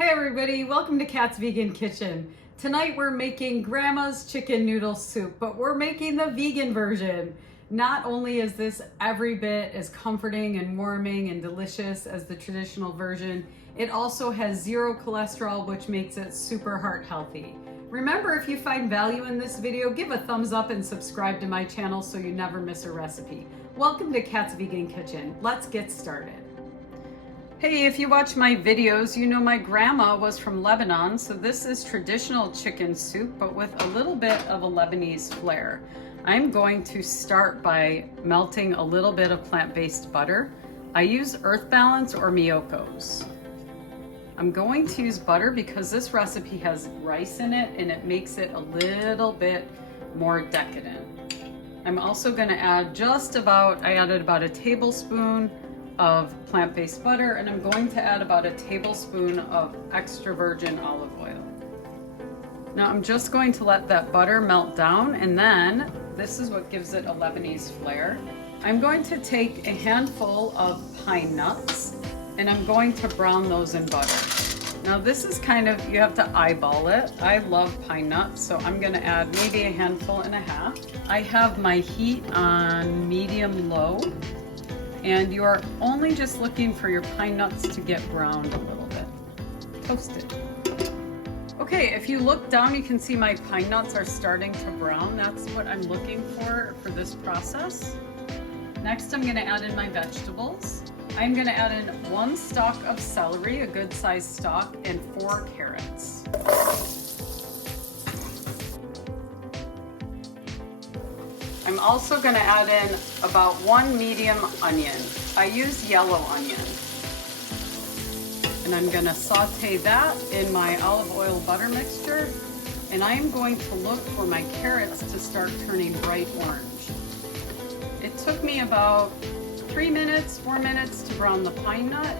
Hey everybody, welcome to Kat's Vegan Kitchen. Tonight we're making Grandma's chicken noodle soup, but we're making the vegan version. Not only is this every bit as comforting and warming and delicious as the traditional version, it also has zero cholesterol, which makes it super heart healthy. Remember, if you find value in this video, give a thumbs up and subscribe to my channel so you never miss a recipe. Welcome to Kat's Vegan Kitchen. Let's get started. Hey, if you watch my videos, you know my grandma was from Lebanon, so this is traditional chicken soup, but with a little bit of a Lebanese flair. I'm going to start by melting a little bit of plant-based butter. I use Earth Balance or Miyoko's. I'm going to use butter because this recipe has rice in it and it makes it a little bit more decadent. I'm also going to add I added about a tablespoon of plant-based butter, and I'm going to add about a tablespoon of extra virgin olive oil. Now I'm just going to let that butter melt down, and then this is what gives it a Lebanese flair. I'm going to take a handful of pine nuts and I'm going to brown those in butter. Now this is you have to eyeball it. I love pine nuts, so I'm going to add maybe a handful and a half. I have my heat on medium-low. And you are only just looking for your pine nuts to get browned a little bit. Toasted. Okay, if you look down, you can see my pine nuts are starting to brown. That's what I'm looking for this process. Next, I'm gonna add in my vegetables. I'm gonna add in 1 stalk of celery, a good sized stalk, and 4 carrots. I'm also going to add in about 1 medium onion. I use yellow onion. And I'm going to saute that in my olive oil butter mixture. And I'm going to look for my carrots to start turning bright orange. It took me about 4 minutes to brown the pine nut.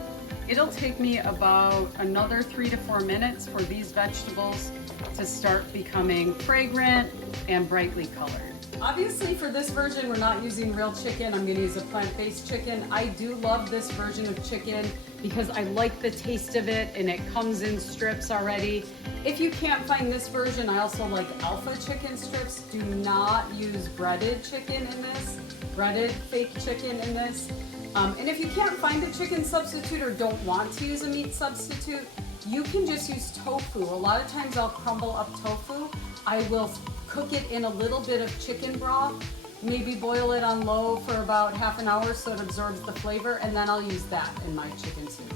It'll take me about another 3 to 4 minutes for these vegetables to start becoming fragrant and brightly colored. Obviously for this version we're not using real chicken. I'm going to use a plant-based chicken. I do love this version of chicken because I like the taste of it and it comes in strips already. If you can't find this version, I also like alpha chicken strips. Do not use breaded chicken in this, breaded fake chicken in this. And if you can't find a chicken substitute or don't want to use a meat substitute, you can just use tofu. A lot of times I'll crumble up tofu. I will cook it in a little bit of chicken broth, maybe boil it on low for about half an hour so it absorbs the flavor, and then I'll use that in my chicken soup.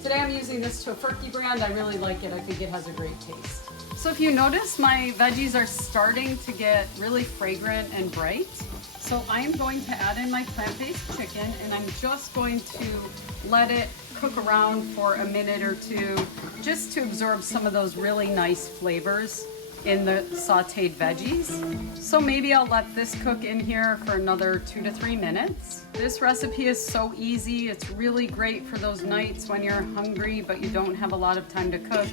Today I'm using this Tofurky brand. I really like it. I think it has a great taste. So if you notice, my veggies are starting to get really fragrant and bright. So I'm going to add in my plant-based chicken, and I'm just going to let it cook around for a minute or two just to absorb some of those really nice flavors in the sauteed veggies. So maybe I'll let this cook in here for another 2 to 3 minutes. This recipe is so easy. It's really great for those nights when you're hungry but you don't have a lot of time to cook.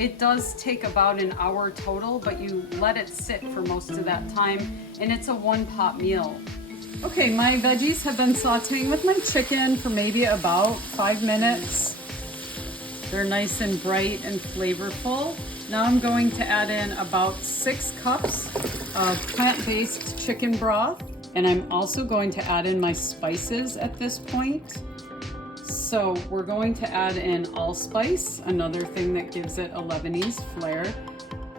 It does take about an hour total, but you let it sit for most of that time, and it's a 1-pot meal. Okay, my veggies have been sauteing with my chicken for maybe about 5 minutes. They're nice and bright and flavorful. Now I'm going to add in about 6 cups of plant-based chicken broth, and I'm also going to add in my spices at this point. So we're going to add in allspice, another thing that gives it a Lebanese flair.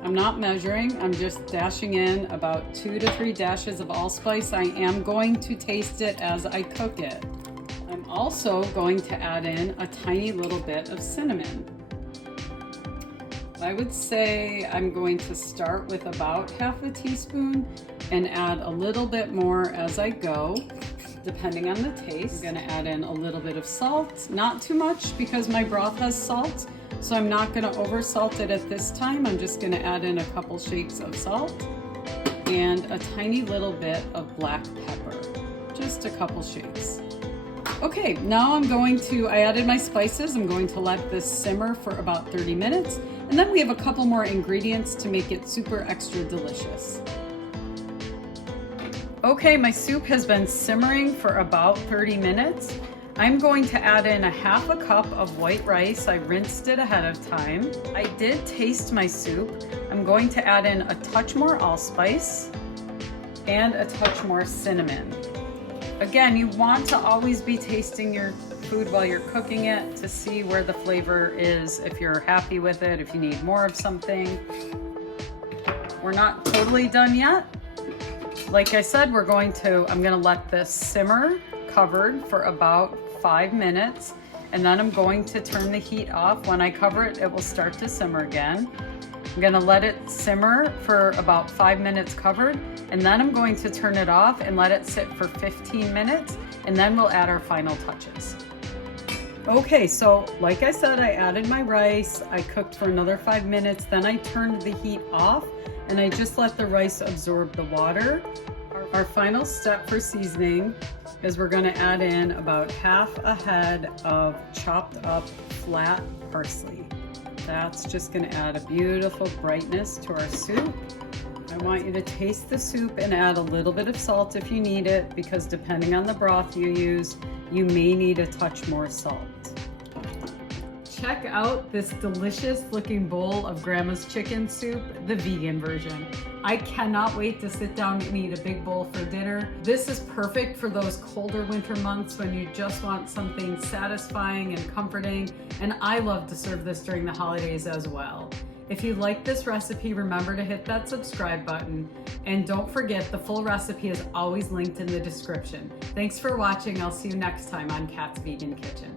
I'm not measuring, I'm just dashing in about 2 to 3 dashes of allspice. I am going to taste it as I cook it. I'm also going to add in a tiny little bit of cinnamon. I would say I'm going to start with about half a teaspoon and add a little bit more as I go, depending on the taste. I'm going to add in a little bit of salt, not too much because my broth has salt, so I'm not going to over salt it at this time. I'm just going to add in a couple shakes of salt and a tiny little bit of black pepper, just a couple shakes. Okay, now I added my spices. I'm going to let this simmer for about 30 minutes. And then we have a couple more ingredients to make it super extra delicious. Okay, my soup has been simmering for about 30 minutes. I'm going to add in a half a cup of white rice. I rinsed it ahead of time. I did taste my soup. I'm going to add in a touch more allspice and a touch more cinnamon. Again, you want to always be tasting your food while you're cooking it to see where the flavor is, if you're happy with it, if you need more of something. We're not totally done yet. Like I said, I'm gonna let this simmer covered for about 5 minutes, and then I'm going to turn the heat off. When I cover it, it will start to simmer again. I'm gonna let it simmer for about 5 minutes covered, and then I'm going to turn it off and let it sit for 15 minutes, and then we'll add our final touches. Okay, so like I said, I added my rice, I cooked for another 5 minutes, then I turned the heat off, and I just let the rice absorb the water. Our final step for seasoning is we're gonna add in about half a head of chopped up flat parsley. That's just gonna add a beautiful brightness to our soup. I want you to taste the soup and add a little bit of salt if you need it, because depending on the broth you use, you may need a touch more salt. Check out this delicious looking bowl of Grandma's chicken soup, the vegan version. I cannot wait to sit down and eat a big bowl for dinner. This is perfect for those colder winter months when you just want something satisfying and comforting, and I love to serve this during the holidays as well. If you like this recipe, remember to hit that subscribe button, and don't forget the full recipe is always linked in the description. Thanks for watching. I'll see you next time on Kat's Vegan Kitchen.